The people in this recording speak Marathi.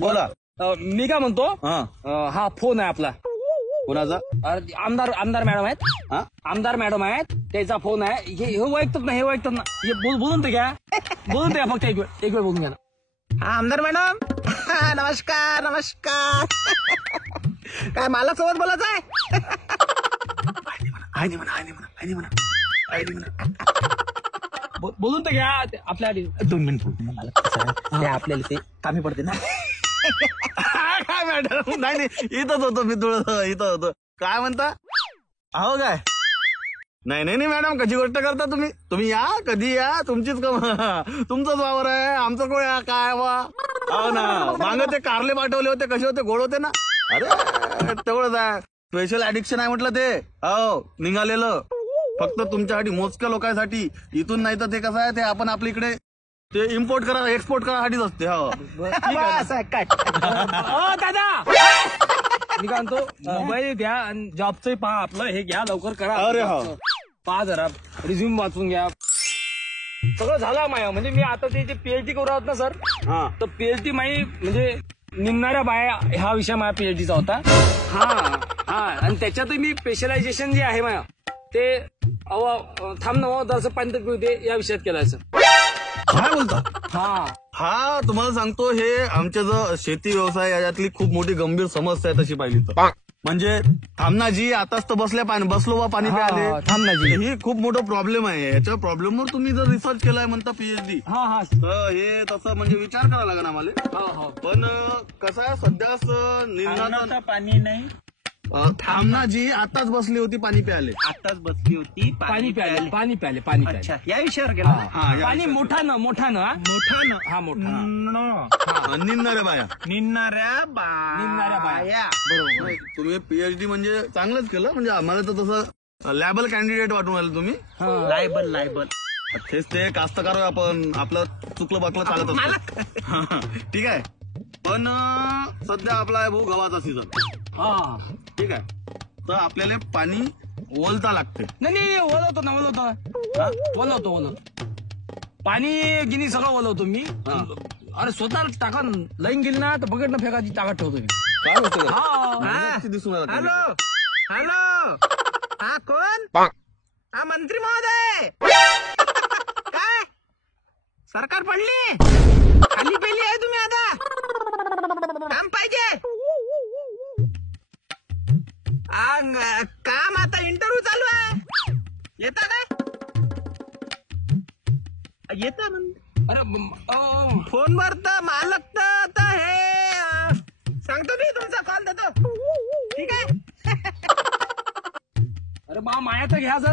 बोला. मी काय म्हणतो, हा फोन आहे आपला. कोणाचा? आमदार मॅडम आहेत. आमदार मॅडम आहेत, त्याचा फोन आहे. हे ऐकतात ना, हे ऐकतात ना. हे बोलून ते घ्या, बोलून द्या फक्त एक वेळ बोलून घ्या ना. हा आमदार मॅडम, नमस्कार नमस्कार. काय मालक सोबत बोलायचं आहे? बोलून तर घ्या आपल्या. 2 मिनिट ते आपल्याला ते कामी पडते ना. काय मॅडम? नाही इथंच होतो मी, थोडं इथं होतो. काय म्हणता? अहो काय? नाही मॅडम, कशी गोष्ट करता तुम्ही? तुम्ही या, कधी या, तुमचीच तुमचंच वावर आहे, आमचं कोण काय वा. हो ना, मागं ते कारले पाठवले होते, कसे होते? गोड होते ना. अरे तेवढंच आहे, स्पेशल ऍडिक्शन आहे म्हटलं ते. हो, निघालेलं फक्त तुमच्यासाठी, मोजक्या लोकांसाठी. इथून नाही तर ते कसं आहे, ते आपण आपल्या इकडे ते इम्पोर्ट करा, एक्सपोर्ट करासाठी असते. हो दादा, मी काय म्हणतो, मोबाईल द्या आणि जॉबचं पहा आपलं, हे घ्या लवकर करा. अरे हो, पहा जरा, रिझ्यूम वाचून घ्या. सगळं झालं माया. म्हणजे मी आता ते पीएचडी करू आहोत ना सर, तर पीएचडी माही म्हणजे निघणाऱ्या बाया हा विषय माझ्या पीएचडीचा होता. हा आणि त्याच्यातही मी स्पेशलायझेशन जे आहे माया ते थांब नवं दरचं पाणी तर पिऊ या विषयात केलाय सर. काय बोलता? हा तुम्हाला सांगतो, हे आमच्या जो शेती व्यवसाय याच्यातली खूप मोठी गंभीर समस्या आहे तशी पाहिली तर. म्हणजे थांबनाजी, आताच तर बसलो बा पाणी प्याले. थांबनाजी ही खूप मोठं प्रॉब्लेम आहे. याच्या प्रॉब्लेमवर तुम्ही जर रिसर्च केलाय म्हणता पीएचडी, तर हे तसं म्हणजे विचार करावा लागेल आम्हाला. पण कसं आहे, सध्या पाणी नाही. थांबनाजी आताच बसली होती पाणी प्याले. आताच बसली होती पाणी प्याले. अच्छा, या विषयावर गेला. पाणी मोठा ना निघणाऱ्या बाया. निघणाऱ्या बाया. बरोबर. तुम्ही पीएचडी म्हणजे चांगलंच केलं. म्हणजे आम्हाला तर तसं लॅबल कॅन्डिडेट वाटून आलं तुम्ही. लायबल तेच ते कास्तकार आपण, आपलं चुकलं बाकलं चालत असतं. ठीक आहे. पण सध्या आपला आहे भाऊ गव्हाचा सीझन. ठीक आहे, तर आपल्याला पाणी ओलता लागते. नाही ओलवतो पाणी गिनी सगळं ओलवतो मी. अरे स्वतः टाका लाईन गेली ना तर बकेट न फेकाची टाका ठेवतो मी. काय होतं दिसून आलं? हॅलो, हा कोण? हा मंत्री महोदय. काय सरकार पडली? खाली पेली आहे तुम्ही आता? काम पाहिजे. काम आता इंटरव्ह्यू चालू आहे. येता काय? येता अरे फोनवर तर मालक तर हे सांगतो मी, तुमचा कॉल देतो. ठीक आहे. अरे बा माया तर घ्या जरा.